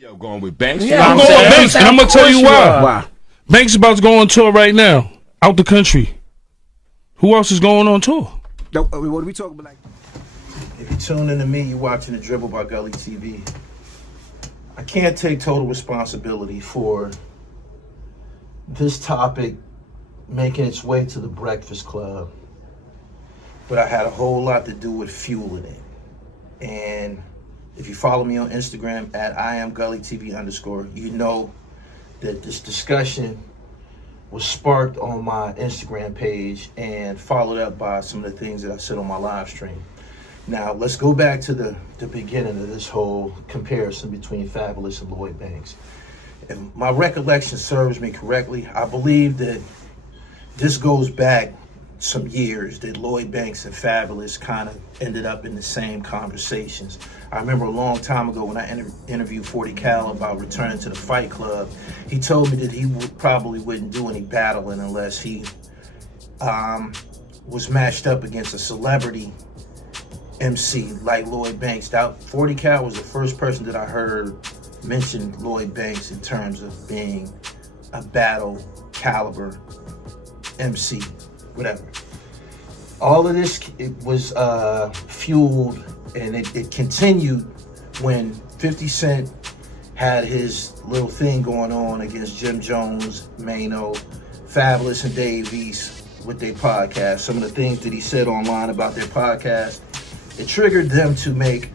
Yayo going with Banks. Yeah, I'm going with Banks, and I'm gonna tell you why. Why? Banks is about to go on tour right now, out the country. Who else is going on tour? What are we talking about? If you tune in to me, you're watching The Dribble by Gully TV. I can't take total responsibility for this topic making its way to the Breakfast Club, but I had a whole lot to do with fueling it. And if you follow me on Instagram at IamGullyTV_, you know that this discussion was sparked on my Instagram page and followed up by some of the things that I said on my live stream. Now, let's go back to the beginning of this whole comparison between Fabolous and Lloyd Banks. If my recollection serves me correctly, I believe that this goes back some years, that Lloyd Banks and Fabolous kind of ended up in the same conversations. I remember a long time ago when I interviewed 40 Cal about returning to the Fight Club, he told me that he probably wouldn't do any battling unless he was matched up against a celebrity MC like Lloyd Banks. 40 Cal was the first person that I heard mention Lloyd Banks in terms of being a battle caliber MC, whatever. All of this, it was fueled, and it continued when 50 Cent had his little thing going on against Jim Jones, Mano, Fabolous, and Dave East with their podcast. Some of the things that he said online about their podcast, it triggered them to make,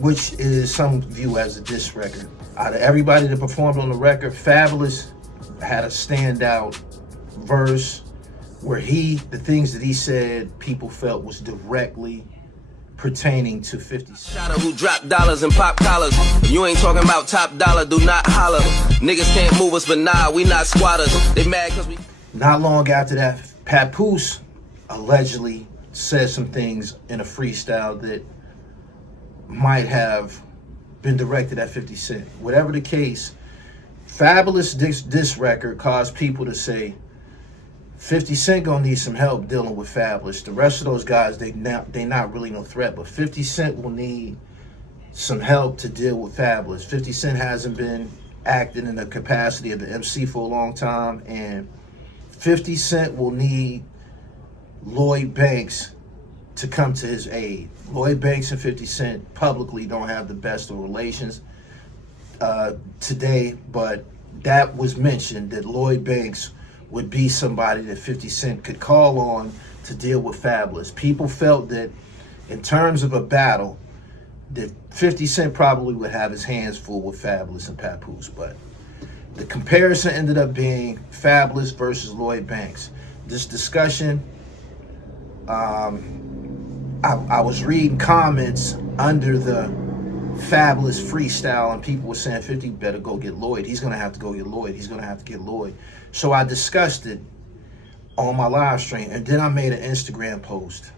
which is some view as a diss record. Out of everybody that performed on the record, Fabolous had a standout verse where the things that he said, people felt was directly pertaining to 50 Cent. Shotter who drop dollars and pop collars. You ain't talking about top dollar, do not holler. Niggas can't move us, but nah, we not squatters. They mad cause we... Not long after that, Papoose allegedly said some things in a freestyle that might have been directed at 50 Cent. Whatever the case, Fabolous diss record caused people to say 50 Cent gonna need some help dealing with Fabolous. The rest of those guys, they not really no threat, but 50 Cent will need some help to deal with Fabolous. 50 Cent hasn't been acting in the capacity of the MC for a long time, and 50 Cent will need Lloyd Banks to come to his aid. Lloyd Banks and 50 Cent publicly don't have the best of relations today, but that was mentioned, that Lloyd Banks would be somebody that 50 Cent could call on to deal with Fabolous. People felt that in terms of a battle, that 50 Cent probably would have his hands full with Fabolous and Papoose, but the comparison ended up being Fabolous versus Lloyd Banks. This discussion, I was reading comments under the Fabolous freestyle, and people were saying 50 better go get Lloyd. He's gonna have to go get Lloyd. He's gonna have to get Lloyd. So I discussed it on my live stream, and then I made an Instagram post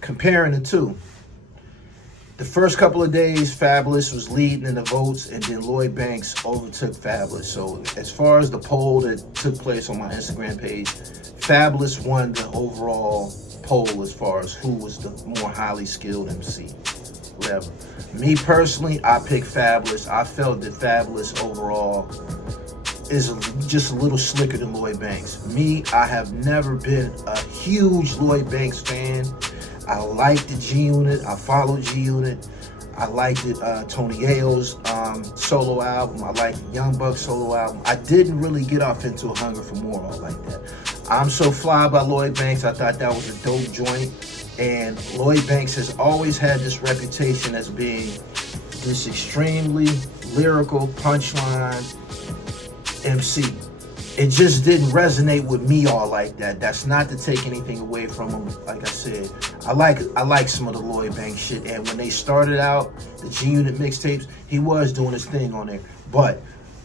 comparing the two. The first couple of days, Fabolous was leading in the votes, and then Lloyd Banks overtook Fabolous. So as far as the poll that took place on my Instagram page, Fabolous won the overall poll as far as who was the more highly skilled MC. Whatever. Me personally, I picked Fabolous. I felt that Fabolous overall is just a little slicker than Lloyd Banks. Me, I have never been a huge Lloyd Banks fan. I liked the G-Unit. I followed G-Unit. I liked it, Tony Yayo's solo album. I liked Young Buck's solo album. I didn't really get off into a Hunger for More all like that. I'm So Fly by Lloyd Banks, I thought that was a dope joint. And Lloyd Banks has always had this reputation as being this extremely lyrical punchline MC. It just didn't resonate with me all like that. That's not to take anything away from him. Like I said, I like some of the Lloyd Banks shit. And when they started out, the G-Unit mixtapes, he was doing his thing on there. But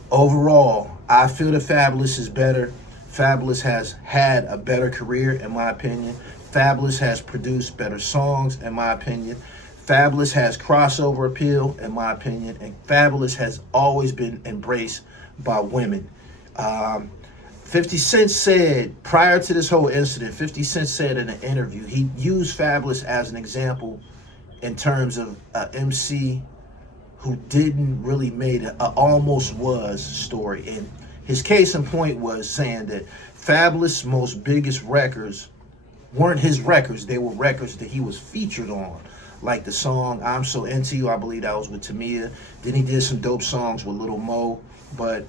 overall, I feel that Fabolous is better. Fabolous has had a better career, in my opinion. Fabolous has produced better songs, in my opinion. Fabolous has crossover appeal, in my opinion. And Fabolous has always been embraced by women. 50 Cent said, prior to this whole incident, 50 Cent said in an interview, he used Fabolous as an example in terms of MC who didn't really made a almost was story. And his case in point was saying that Fabolous' most biggest records weren't his records. They were records that he was featured on. Like the song I'm So Into You, I believe that was with Tamia. Then he did some dope songs with Lil Mo. But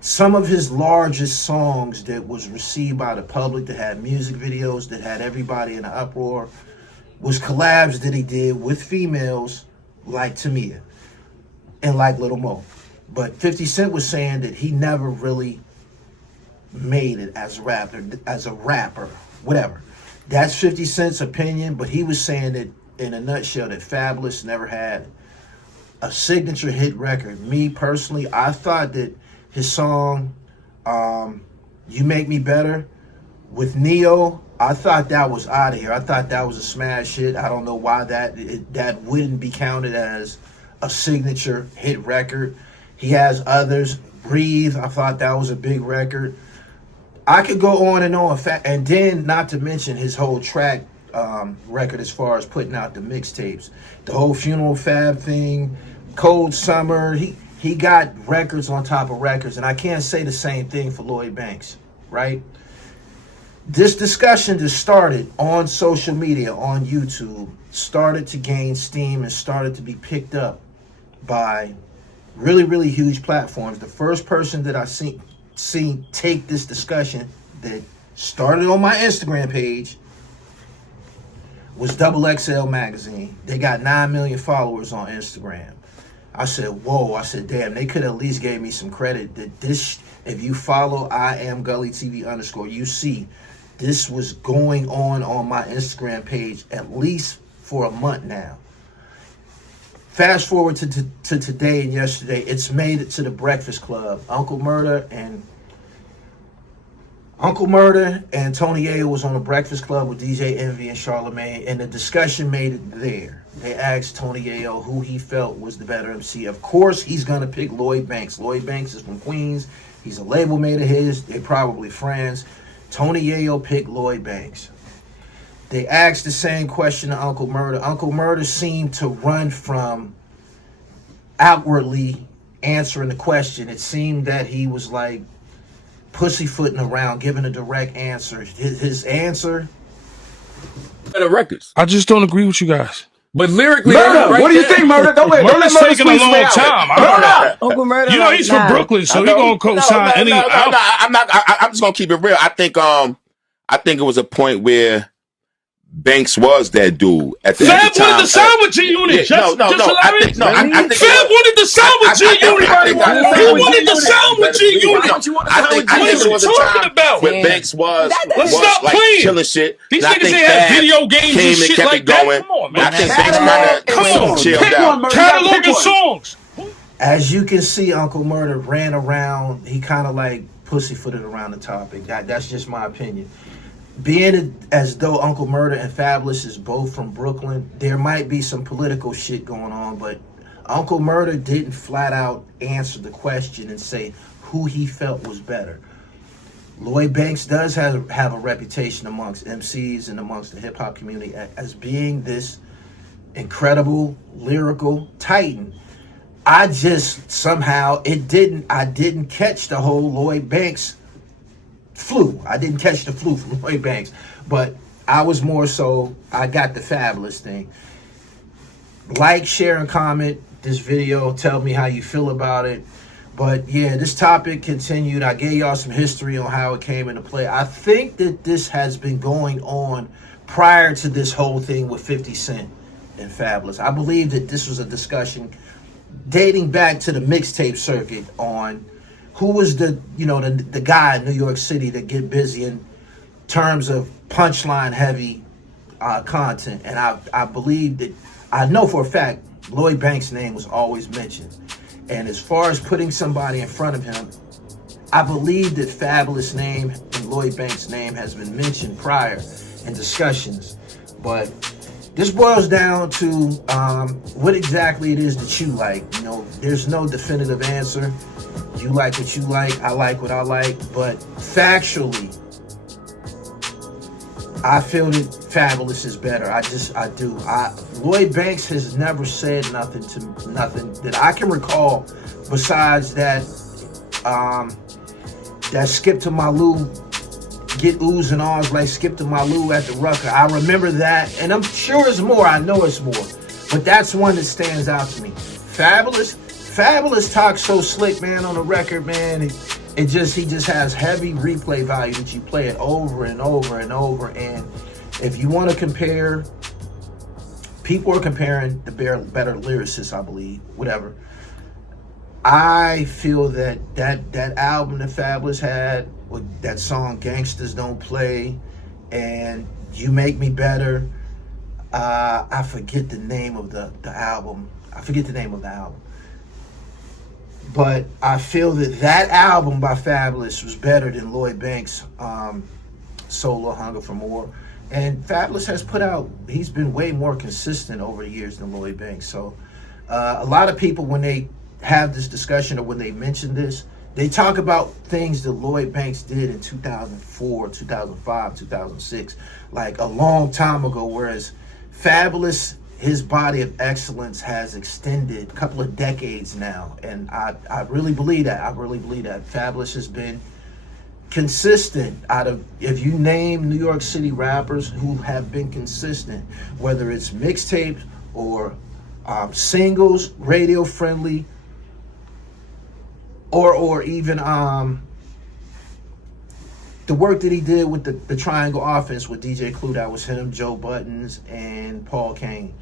some of his largest songs that was received by the public, that had music videos, that had everybody in an uproar, was collabs that he did with females like Tamia and like Lil Mo. But 50 Cent was saying that he never really made it as a rapper, whatever. That's 50 Cent's opinion, but he was saying that in a nutshell that Fabolous never had a signature hit record. Me personally, I thought that his song You Make Me Better with Neo, I thought that was out of here. I thought that was a smash hit. I don't know why that wouldn't be counted as a signature hit record. He has others. Breathe, I thought that was a big record. I could go on and on. And then, not to mention his whole track record as far as putting out the mixtapes. The whole Funeral Fab thing, Cold Summer. He got records on top of records. And I can't say the same thing for Lloyd Banks, right? This discussion that started on social media, on YouTube, started to gain steam and started to be picked up by really, really huge platforms. The first person that I seen take this discussion that started on my Instagram page was XXL Magazine. They got 9 million followers on Instagram. I said, whoa, I said, damn, they could at least gave me some credit that this, if you follow I am Gully TV _, you see this was going on my Instagram page at least for a month now. Fast forward to today and yesterday, it's made it to the Breakfast Club. Uncle Murda and Tony Yayo was on the Breakfast Club with DJ Envy and Charlamagne, and the discussion made it there. They asked Tony Yayo who he felt was the better MC. Of course, he's going to pick Lloyd Banks. Lloyd Banks is from Queens. He's a label mate of his. They're probably friends. Tony Yayo picked Lloyd Banks. They asked the same question to Uncle Murda. Uncle Murda seemed to run from outwardly answering the question. It seemed that he was like pussyfooting around, giving a direct answer. His answer... Better records. I just don't agree with you guys. But lyrically, Murda, right what do you think, Murda? Don't wait. Murda's taking a long time. Uncle Murda, you know he's from Brooklyn, so he gonna co-sign any. I'm just gonna keep it real. I think it was a point where Banks was that dude at the Fab time. wanted to sign with G Unit. Fab wanted to sign with G Unit. He wanted to sign with G Unit. I think it was a time where Banks was like killing shit. These niggas ain't have video games and shit like that. Come on, man. I think Banks kind of chilled out. Cataloging songs. As you can see, Uncle Murda ran around. He kind of like pussyfooted around the topic. That's just my opinion. Being as though Uncle Murda and Fabolous is both from Brooklyn, there might be some political shit going on, but Uncle Murda didn't flat out answer the question and say who he felt was better. Lloyd Banks does have a reputation amongst MCs and amongst the hip-hop community as being this incredible lyrical titan. I just somehow I didn't catch the whole Lloyd Banks flu. I didn't catch the flu from Lloyd Banks, but I was more so, I got the Fabolous thing. Like, share, and comment this video. Tell me how you feel about it. But yeah, this topic continued. I gave y'all some history on how it came into play. I think that this has been going on prior to this whole thing with 50 Cent and Fabolous. I believe that this was a discussion dating back to the mixtape circuit on who was the guy in New York City that get busy in terms of punchline heavy content. And I believe that, I know for a fact, Lloyd Banks' name was always mentioned. And as far as putting somebody in front of him, I believe that Fabolous' name and Lloyd Banks' name has been mentioned prior in discussions. But this boils down to what exactly it is that you like. You know, there's no definitive answer. You like what you like, I like what I like. But factually, I feel that Fabolous is better. I do. Lloyd Banks has never said nothing that I can recall besides that that Skip to my Lou, get oohs and ahs like Skip to my Lou at the Rucker. I remember that, and I'm sure it's more. I know it's more, but that's one that stands out to me. Fabolous talks so slick, man, on the record, man. He just has heavy replay value that you play it over and over and over. And if you want to compare, people are comparing the better lyricists, I believe, whatever. I feel that album that Fabolous had, with that song Gangsters Don't Play and You Make Me Better, I forget the name of the album. But I feel that album by Fabolous was better than Lloyd Banks' solo Hunger for More. And Fabolous has he's been way more consistent over the years than Lloyd Banks. So a lot of people, when they have this discussion or when they mention this, they talk about things that Lloyd Banks did in 2004, 2005, 2006, like a long time ago, whereas Fabolous, his body of excellence has extended a couple of decades now. And I really believe that. Fabolous has been consistent. If you name New York City rappers who have been consistent, whether it's mixtapes or singles, radio friendly, or even the work that he did with the Triangle Offense with DJ Clue, that was him, Joe Buttons, and Paul Kane.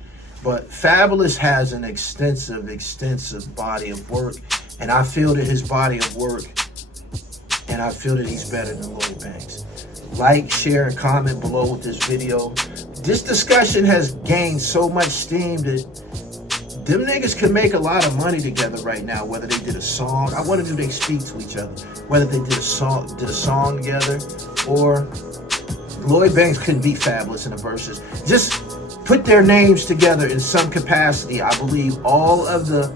But Fabolous has an extensive body of work, and I feel that his body of work, and I feel that he's better than Lloyd Banks. Like, share, and comment below with this video. This discussion has gained so much steam that them niggas can make a lot of money together right now, whether they did a song. I wonder if they speak to each other, whether they did a song together, or Lloyd Banks couldn't beat Fabolous in the verses. Just put their names together in some capacity. I believe all of the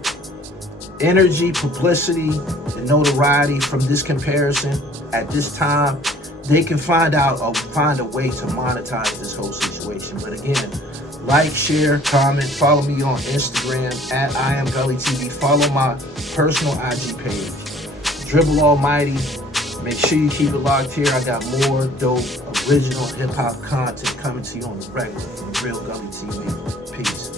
energy, publicity, and notoriety from this comparison at this time, they can find a way to monetize this whole situation. But again, like, share, comment, follow me on Instagram at IamGullyTV. Follow my personal IG page, Dribble Almighty. Make sure you keep it locked here. I got more dope, original hip-hop content coming to you on the regular from Real Gully TV. Peace.